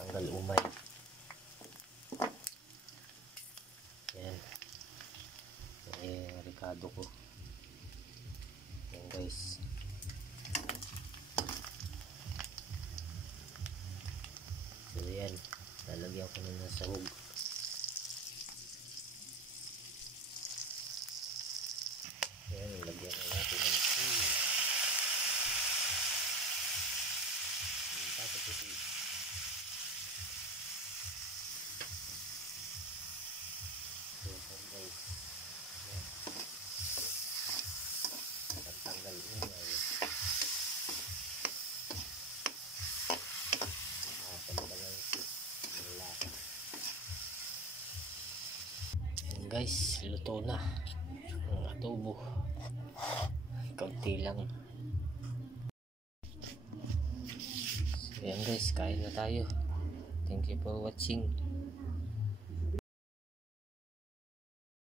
tanggal umay. Yan. Ricado ko. Yan guys. So yan, lalagyan ko na ng sahog. Yan, lagyan na natin ng sahog. Tapos ito. So guys, yan. Tanggal umay. Guys, luto na ang adobo. Kaunti lang. So yan guys, kain na tayo. Thank you for watching.